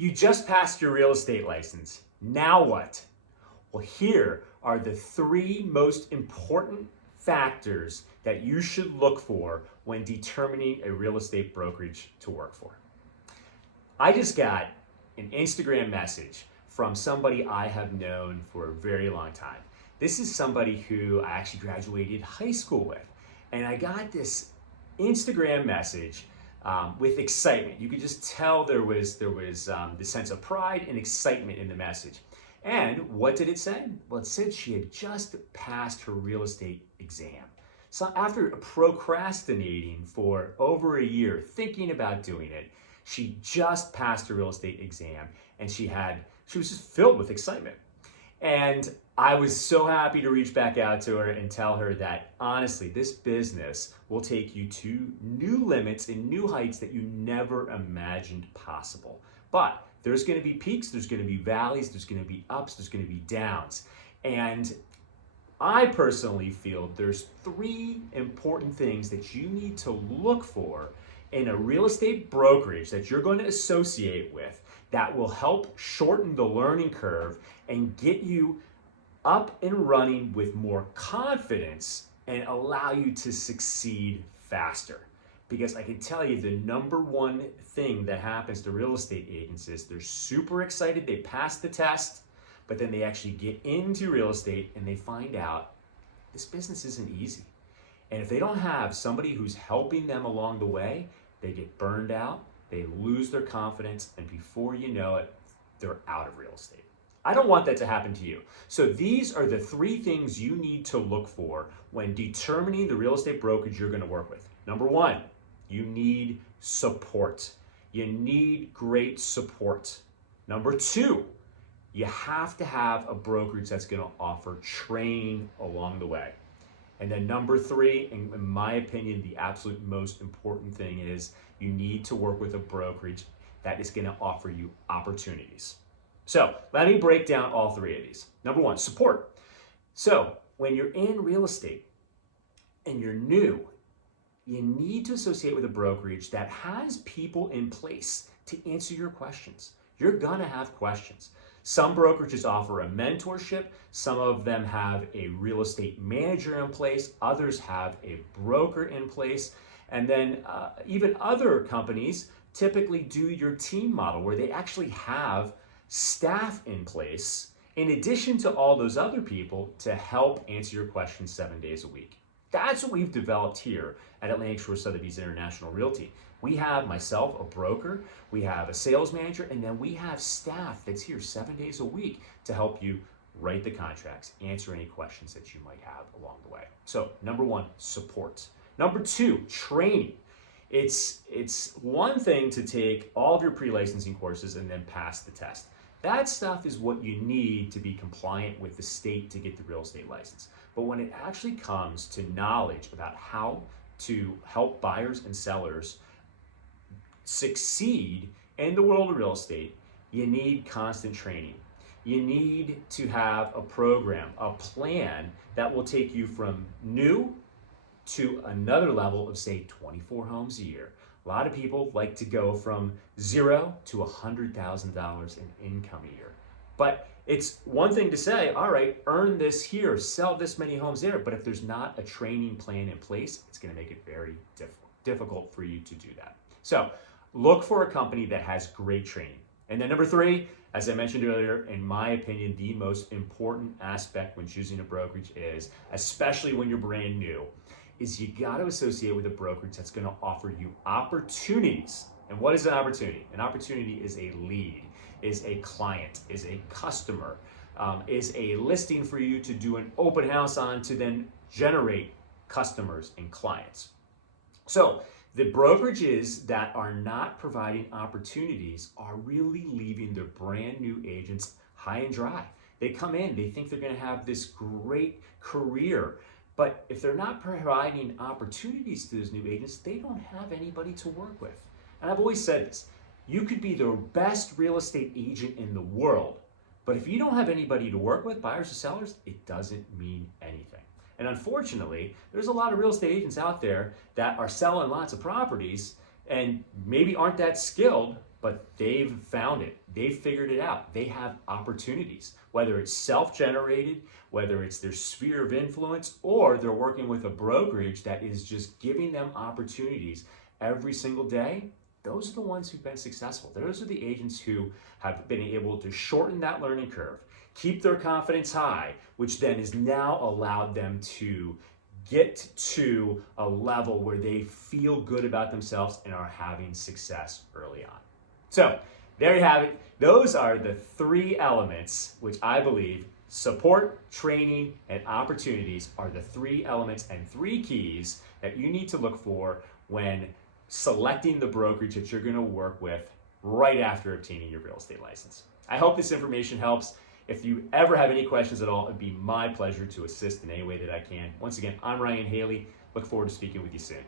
You just passed your real estate license. Now what? Well, here are the three most important factors that you should look for when determining a real estate brokerage to work for. I just got an Instagram message from somebody I have known for a very long time. This is somebody who I actually graduated high school with. And I got this Instagram message with excitement. You could just tell there was the sense of pride and excitement in the message. And what did it say? Well, it said she had just passed her real estate exam. So after procrastinating for over a year, thinking about doing it, she just passed her real estate exam, and she was just filled with excitement. And I was so happy to reach back out to her and tell her that honestly, this business will take you to new limits and new heights that you never imagined possible. But there's going to be peaks, there's going to be valleys, there's going to be ups, there's going to be downs. And I personally feel there's three important things that you need to look for in a real estate brokerage that you're going to associate with that will help shorten the learning curve and get you up and running with more confidence and allow you to succeed faster. Because I can tell you the number one thing that happens to real estate agents is they're super excited, they pass the test, but then they actually get into real estate and they find out this business isn't easy. And if they don't have somebody who's helping them along the way, they get burned out, they lose their confidence, and before you know it, they're out of real estate. I don't want that to happen to you. So these are the three things you need to look for when determining the real estate brokerage you're going to work with. Number one, you need support. You need great support. Number two, you have to have a brokerage that's going to offer training along the way. And then number three, in my opinion, the absolute most important thing is you need to work with a brokerage that is going to offer you opportunities. So let me break down all three of these. Number one, support. So when you're in real estate and you're new, you need to associate with a brokerage that has people in place to answer your questions. You're gonna have questions. Some brokerages offer a mentorship. Some of them have a real estate manager in place. Others have a broker in place. And then even other companies typically do your team model where they actually have staff in place in addition to all those other people to help answer your questions 7 days a week. That's what we've developed here at Atlantic Shore Sotheby's International Realty. We have myself, a broker, we have a sales manager, and then we have staff that's here 7 days a week to help you write the contracts, answer any questions that you might have along the way. So number one, support. Number two, training. It's one thing to take all of your pre-licensing courses and then pass the test. That stuff is what you need to be compliant with the state to get the real estate license. But when it actually comes to knowledge about how to help buyers and sellers succeed in the world of real estate, you need constant training. You need to have a program, a plan that will take you from new to another level of, say, 24 homes a year. A lot of people like to go from $0 to $100,000 in income a year. But it's one thing to say, all right, earn this here, sell this many homes there, but if there's not a training plan in place, it's gonna make it very difficult for you to do that. So look for a company that has great training. And then number three, as I mentioned earlier, in my opinion, the most important aspect when choosing a brokerage is, especially when you're brand new, is you gotta associate with a brokerage that's gonna offer you opportunities. And what is an opportunity? An opportunity is a lead, is a client, is a customer, is a listing for you to do an open house on to then generate customers and clients. So the brokerages that are not providing opportunities are really leaving their brand new agents high and dry. They come in, they think they're gonna have this great career, but if they're not providing opportunities to those new agents, they don't have anybody to work with. And I've always said this, you could be the best real estate agent in the world, but if you don't have anybody to work with, buyers or sellers, it doesn't mean anything. And unfortunately, there's a lot of real estate agents out there that are selling lots of properties and maybe aren't that skilled, but they've found it. They've figured it out. They have opportunities, whether it's self-generated, whether it's their sphere of influence, or they're working with a brokerage that is just giving them opportunities every single day. Those are the ones who've been successful. Those are the agents who have been able to shorten that learning curve, keep their confidence high, which then has now allowed them to get to a level where they feel good about themselves and are having success early on. So there you have it. Those are the three elements which I believe support, training, and opportunities are the three elements and three keys that you need to look for when selecting the brokerage that you're going to work with right after obtaining your real estate license. I hope this information helps. If you ever have any questions at all, it'd be my pleasure to assist in any way that I can. Once again, I'm Ryan Haley. Look forward to speaking with you soon.